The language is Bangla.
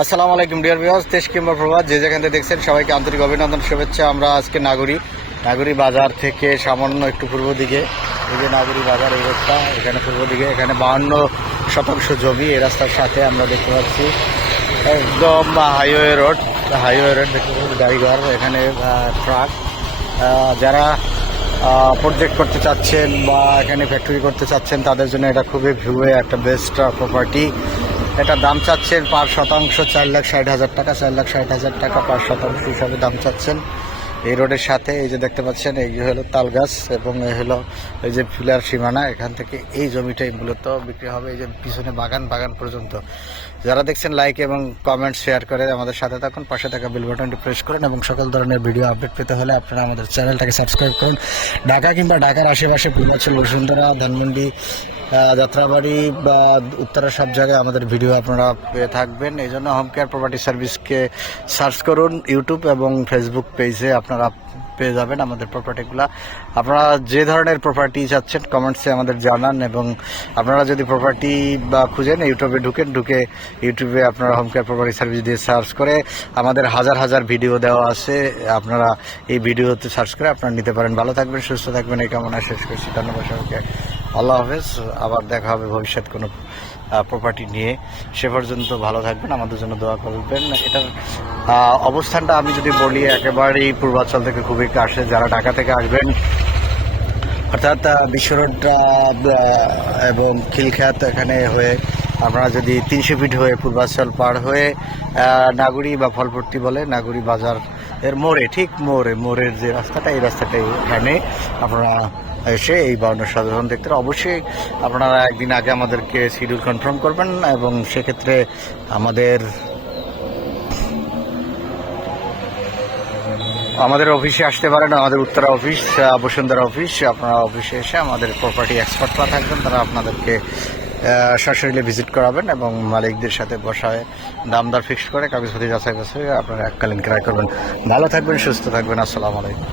আসসালামু আলাইকুম ডিয়ার ভিউয়ার্স, দেশ কিংবা প্রবাস যে যেখান থেকে দেখছেন সবাইকে আন্তরিক অভিনন্দন, শুভেচ্ছা। আমরা আজকে নাগরী বাজার থেকে সামান্য একটু পূর্ব দিকে, এই যে নাগরী বাজার, এই রোডটা এখানে পূর্ব দিকে, এখানে 52% জমি এই রাস্তার সাথে আমরা দেখতে পাচ্ছি একদম হাইওয়ে রোড দেখতে পাচ্ছি, গাড়িঘর, এখানে ট্রাক। যারা প্রজেক্ট করতে চাচ্ছেন বা এখানে ফ্যাক্টরি করতে চাচ্ছেন তাদের জন্য এটা খুবই ভিউয়ে একটা বেস্ট প্রপার্টি। এটা দাম চাচ্ছেন পার শতাংশ 4,60,000 টাকা, 4,60,000 টাকা পার শতাংশ হিসাবে দাম চাচ্ছেন। এই রোডের সাথে এই যে দেখতে পাচ্ছেন, এই যে হলো তাল গাছ এবং এই হলো এই যে ফুলার সীমানা, এখান থেকে এই জমিটাই মূলত বিক্রি হবে। এই যে পিছনে বাগান পর্যন্ত। যারা দেখছেন লাইক এবং কমেন্ট শেয়ার করে আমাদের সাথে থাকুন, পাশে থাকা বেল বাটনটি প্রেস করুন এবং সকল ধরনের ভিডিও আপডেট পেতে হলে আপনারা আমাদের চ্যানেলটাকে সাবস্ক্রাইব করুন। ঢাকা কিংবা ঢাকার আশেপাশে পূর্বাঞ্চল, বসুন্ধরা, ধানমন্ডি, যাত্রাবাড়ি বা উত্তরা সব জায়গায় আমাদের ভিডিও আপনারা পেয়ে থাকবেন। এই জন্য হোম কেয়ার প্রপার্টি সার্ভিসকে সার্চ করুন ইউটিউব এবং ফেসবুক পেজে, আপনারা পেয়ে যাবেন আমাদের প্রপার্টিগুলো। আপনারা যে ধরনের প্রপার্টি চাচ্ছেন কমেন্টসে আমাদের জানান, এবং আপনারা যদি প্রপার্টি বা খুঁজেন ইউটিউবে ঢুকে ইউটিউবে আপনারা হোম কেয়ার প্রপার্টি সার্ভিস দিয়ে সার্চ করে আমাদের হাজার ভিডিও দেওয়া আছে, আপনারা এই ভিডিওতে সার্চ করে আপনারা নিতে পারেন। ভালো থাকবেন, সুস্থ থাকবেন, এই কামনা শেষ করছি। ধন্যবাদ সবাইকে, আল্লাহ হাফেজ। আবার দেখা হবে ভবিষ্যৎ কোনো প্রপার্টি নিয়ে। সে পর্যন্ত ভালো থাকবেন, আমাদের জন্য দোয়া করবেন। এটার অবস্থানটা আমি যদি বলি, একেবারেই পূর্বাঞ্চল থেকে খুবই কাছে। যারা ঢাকা থেকে আসবেন, অর্থাৎ বিশ্ব রোড এবং খিলখ্যাত এখানে হয়ে আপনারা যদি 300 ফিট হয়ে পূর্বাঞ্চল পার হয়ে নাগরী বা ফলপট্টি বলে নাগরী বাজার এর ঠিক মোড়ের যে রাস্তাটা, এই রাস্তাটাই এখানে আপনারা এসে এই 52 সাধারণ দেখতে অবশ্যই আপনারা একদিন আগে আমাদেরকে শিডিউল কনফার্ম করবেন, এবং সেক্ষেত্রে আমাদের অফিসে আসতে পারেন। আমাদের উত্তরা অফিস, বসুন্ধরা অফিস, আপনারা অফিসে এসে আমাদের প্রপার্টি এক্সপার্টরা থাকবেন, তারা আপনাদেরকে সরাসরি ভিজিট করাবেন এবং মালিকদের সাথে বসায় দামদার ফিক্সড করে কাগজপত্র যাচাই বাছাই আপনারা এককালীন ক্রয় করবেন। ভালো থাকবেন, সুস্থ থাকবেন। আসসালামু আলাইকুম।